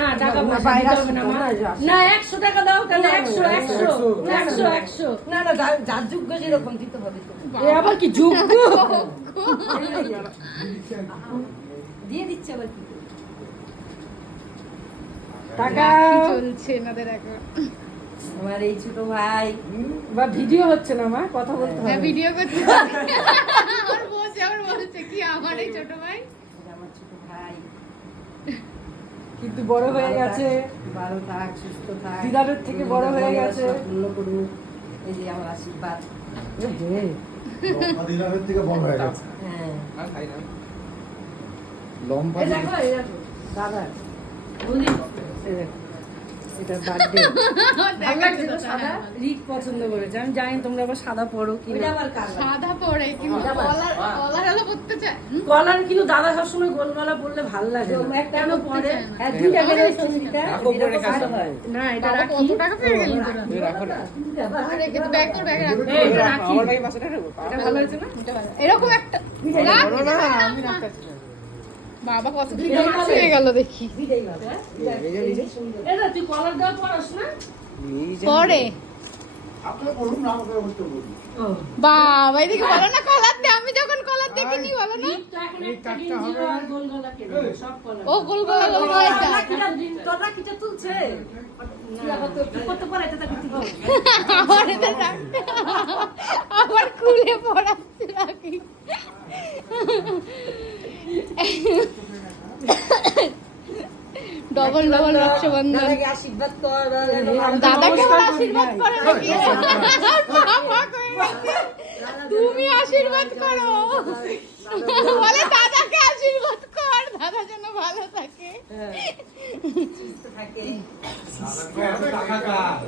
না টাকা পয়সা দিতে হবে না মা। না 100 টাকা দাও তাহলে 100 না না যার যোগ্য যেরকম দিতে হবে তো। এ আবার কি যোগ্য দিয়ে দিচ্ছে আবার কি টাকা চলছে এনাদের এখন। আমার এই ছোট ভাই বা ভিডিও হচ্ছে না মা, কথা বলতে হবে। হ্যাঁ ভিডিও করতে আমার বলছে কি আমার এই ছোট ভাই, আমার ছোট ভাই কিন্তু বড় হয়ে গেছে, ভালো থাক সুস্থ থাক, দিদারের থেকে বড় হয়ে গেছে। পূর্ণ করুক, এই যে আমার আশীর্বাদ। দিদারের থেকে বড় হয়ে গেছে। হ্যাঁ লম্বা এই দেখো দাদা বলি এটা বার্থডে ভালো লাগছে তো সাদা। রিক পছন্দ করেছে, আমি জানি তোমরা আবার সাদা পরো কি না। সাদা পরে কিন্তু কলার হলো পড়তে চায়। কলার কিন্তু দাদা সবসময় গোল গলা পরলে ভালো লাগে না। কেন পরে হ্যাঁ দুইটা গেলে সুন্দরটা না এটা রাখি। কত টাকা পেয়ে গেলি তোরা? রাখো না। আরে কিন্তু ব্যাগ তোর ব্যাগে রাখ। এটা রাখি। এটা ভালো হয়েছে না? এরকম একটা আমি রাখতেছি। বাবা কত কি হয়ে গেল দেখি। এটা তুই কলার দেওয়া পরস না? পরে আপনারা বলুন না, আমাকে বলতে বলুন। বাবা এদিকে বলো না কলার দে, আমি যখন কলার দেখিনি বলো না। তো এখন একটা গেঞ্জি আর গোল গলা কেটে সব কলার। ও গোল গোল গোল গলাটা তোরা কিটা তুলছে? আবার তো কি করতে পারে এটা তো কিছু হবে। আবার এটা রাখতে আবার খুলে পড়াচ্ছে নাকি। Double double Rakshabandhan. দাদাকে আশীর্বাদ কর। দাদাকে আশীর্বাদ করে নাকি? বাবা কই গেছে? তুমি আশীর্বাদ করো বলে দাদাকে আশীর্বাদ কর, দাদা যেন ভালো থাকে। সুস্থ থাকে। টাকা কার?